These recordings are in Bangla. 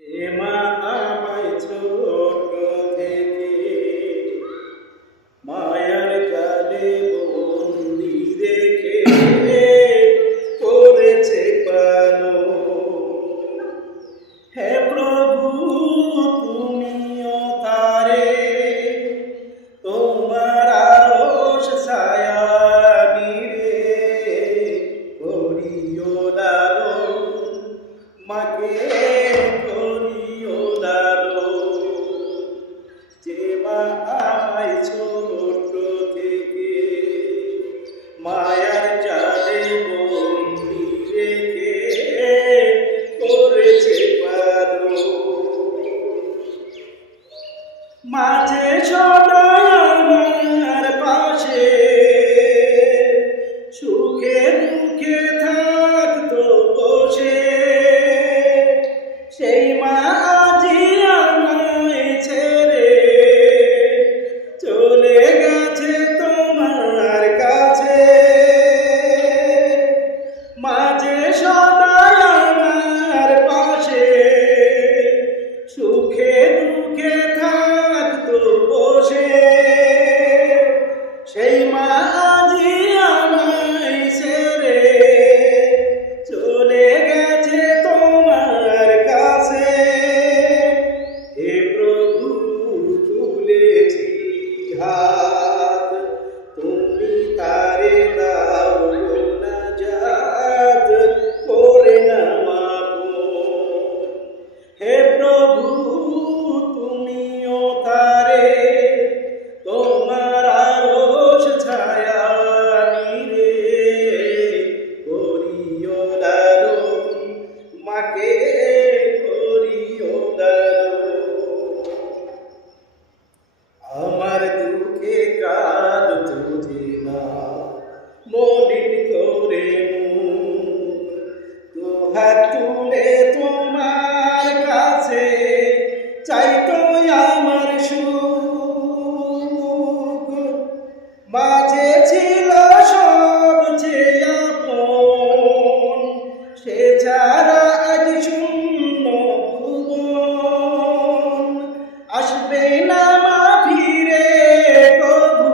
এ মা আমায় ছোট থেকে মায়ার জালে বন্দি রেখে করেছে পালন। হে প্রভু তুমিও তারে তোমার আরশ ছায়া নিরে করিও লালন, মাকে করিও লালন। যে মা আমায় ছোট থেকে মায়ার জালে বন্দি রেখে করেছে পালন। মাঝে সদাই আমার পাশে সুখে দুঃখে থাকতো বসে, সেই মা আজি আমায় ছেড়ে চলে গেছে তোমার কাছে। মাঝে সদাই আমার পাশে সুখে দুঃখে থাকতো বসে, সেই মা আজি আমায় ছেড়ে চলে গেছে তোমার কাছে। হে প্রভু তুলেছি হাত, তুমি তারে দাও নাজাত করে নামাবো। হে প্রভু তুমিও তারে তোমার আরশ ছায়া নিরে করিও লালন, মাকে করিও লালন। আমার দুঃখে কাঁদতো যে মা মলিন করে মুখ, দুহাত তুলে তোমার কাছে চাইতো আমার সুখ। মাঝে ছিল সবচেয়ে আপন, সে ছাড়া আজ শূন্য ভুবন। আসবে না মা ফিরে কভু,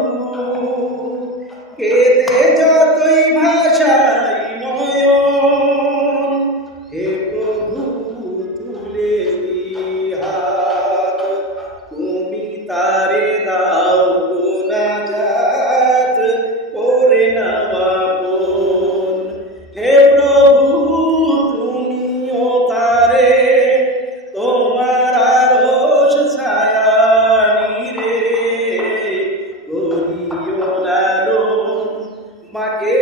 কেঁদে যতই ভাষাই নয়ন। হে প্রভু তুলে হাত, তুমি তারে দাও নাজাত করে নামাবন। হে প্রভু তুমিও তারে তোমার আরশ ছায়া নিরে করিও লালন, মাকে